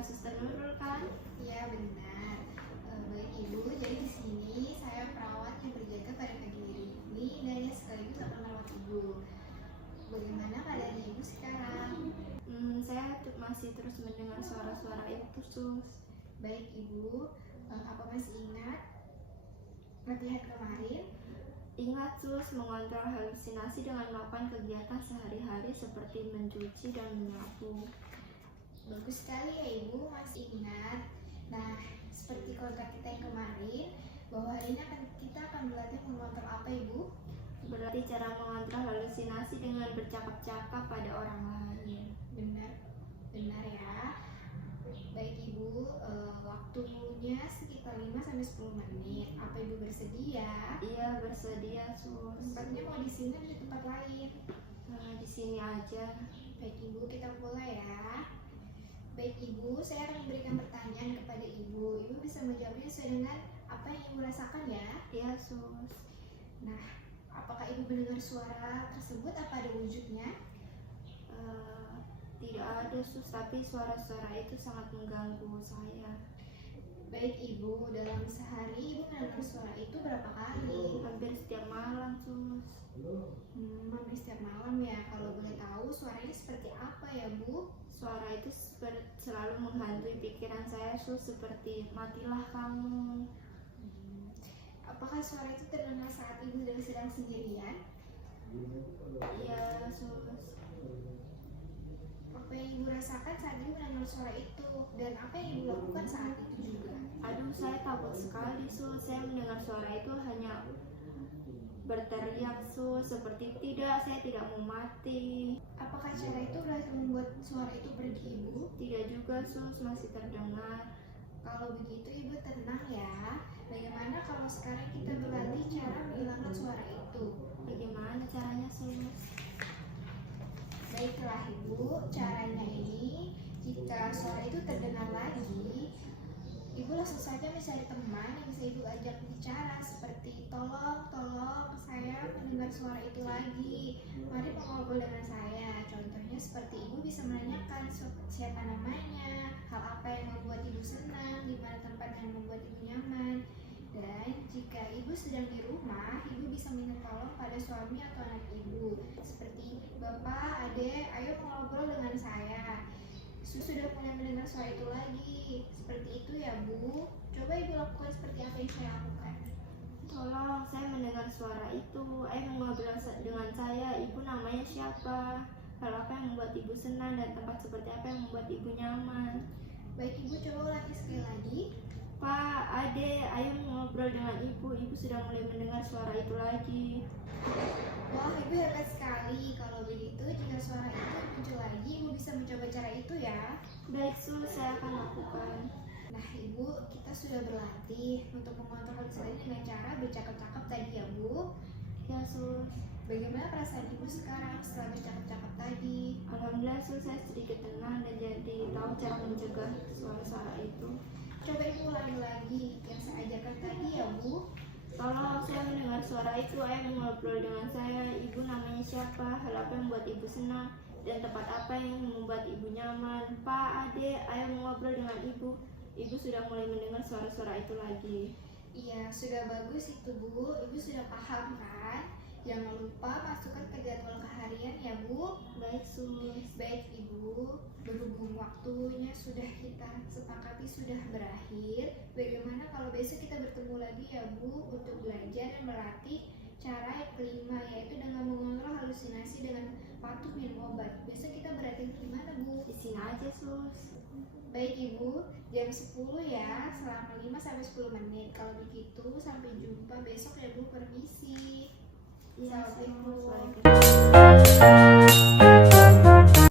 dengan Suster Nurul kan? Iya benar. Baik Ibu, jadi di sini saya perawat yang berjaga pada pagi hari ini dan yang sekaligus akan merawat Ibu. Bagaimana keadaan Ibu sekarang? Saya masih terus mendengar suara-suara itu, Sus. Baik Ibu, apa masih ingat latihan kemarin? Ingat, Sus, mengontrol halusinasi dengan melakukan kegiatan sehari-hari seperti mencuci dan menyapu. Bagus sekali ya Ibu, masih ingat. Nah, seperti kontrak kita yang kemarin, bahwa hari ini kita akan berlatih mengontrol apa Ibu? Berarti cara mengontrol halusinasi dengan bercakap-cakap pada orang lain. Benar ya. Baik Ibu, waktunya sekitar 5-10 menit. Apa Ibu bersedia? Iya, bersedia, Sus. Tempatnya mau di sini atau di tempat lain? Di sini aja. Baik Ibu, kita mulai ya. Baik Ibu, saya akan memberikan pertanyaan kepada Ibu. Ibu bisa menjawabnya sesuai dengan apa yang Ibu rasakan ya? Iya, Sus. Nah, apakah Ibu mendengar suara tersebut? Apa ada wujudnya? Tidak ada, Sus, tapi suara-suara itu sangat mengganggu saya. Baik Ibu, dalam sehari Ibu mendengar suara itu berapa kali? Hampir setiap malam, Sus. Hampir setiap malam ya. Kalau boleh tahu suaranya seperti apa ya Bu? Suara itu selalu menghantui pikiran saya, Sus, seperti matilah kamu. Apakah suara itu terdengar saat Ibu sedang sendirian? Iya, Sus. Apa yang Ibu rasakan saat Ibu mendengar suara itu? Dan apa yang Ibu lakukan saat itu juga? Aduh, saya takut sekali, Sus. Saya mendengar suara itu hanya berteriak, Sus, seperti saya tidak mau mati. Apakah cara itu berhasil membuat suara itu pergi Ibu? Tidak juga, Sus, masih terdengar. Kalau begitu Ibu tenang ya. Bagaimana kalau sekarang kita berlatih cara menghilangkan suara itu? Bagaimana caranya, Sus? Baiklah Ibu, caranya ini, jika suara itu terdengar lagi, Ibu langsung saja mencari teman yang bisa Ibu ajak bicara seperti tolong saya mendengar suara itu lagi, mari mengobrol dengan saya. Contohnya seperti Ibu bisa menanyakan siapa namanya, hal apa yang membuat Ibu senang, di mana tempat yang membuat Ibu nyaman. Dan jika Ibu sedang di rumah, Ibu bisa minta tolong pada suami atau anak Ibu seperti Bapak, Adek, ayo mengobrol dengan saya. Sudah mulai mendengar suara itu lagi. Seperti itu ya Bu. Coba Ibu lakukan seperti apa yang saya lakukan. Tolong, saya mendengar suara itu. Ayo mengobrol dengan saya. Ibu namanya siapa? Hal apa yang membuat Ibu senang dan tempat seperti apa yang membuat Ibu nyaman? Baik Ibu, coba ulangi sekali lagi. Pak, Ade, ayo mengobrol dengan Ibu. Ibu sudah mulai mendengar suara itu lagi. Wah, Ibu hebat sekali. Kalau begitu, jika suara itu muncul lagi, Ibu bisa mencoba cara itu ya. Baik, Sus, saya akan lakukan. Nah Ibu, kita sudah berlatih untuk mengontrol halusinasi dengan cara bercakap-cakap tadi ya Bu. Ya, Sus. Bagaimana perasaan Ibu sekarang setelah bercakap-cakap tadi? Alhamdulillah, Sus, saya sedikit tenang dan jadi tahu cara mencegah suara-suara itu. Coba Ibu ulangi lagi yang saya ajarkan tadi ya Bu. Tolong, saya mendengar suara itu. Ayo mengobrol dengan saya. Ibu namanya siapa? Hal apa yang membuat Ibu senang? Dan tempat apa yang membuat Ibu nyaman? Pak, Ade, ayo mengobrol dengan Ibu. Ibu sudah mulai mendengar suara-suara itu lagi. Iya, sudah bagus itu Bu. Ibu sudah paham kan? Jangan lupa masukkan ke jadwal keharian ya Bu. Baik, Sus. Baik Ibu, berhubung waktunya sudah kita sepakati sudah berakhir, bagaimana kalau besok kita bertemu lagi ya Bu untuk belajar dan melatih cara yang kelima, yaitu dengan mengontrol halusinasi dengan patuh minum obat. Besok kita berlatih di mana Bu? Di sini aja, Sus. Baik Ibu, jam 10 ya, selama 5-10 menit. Kalau begitu, sampai jumpa besok ya Bu, permisi. Iya, Assalamualaikum. Sus.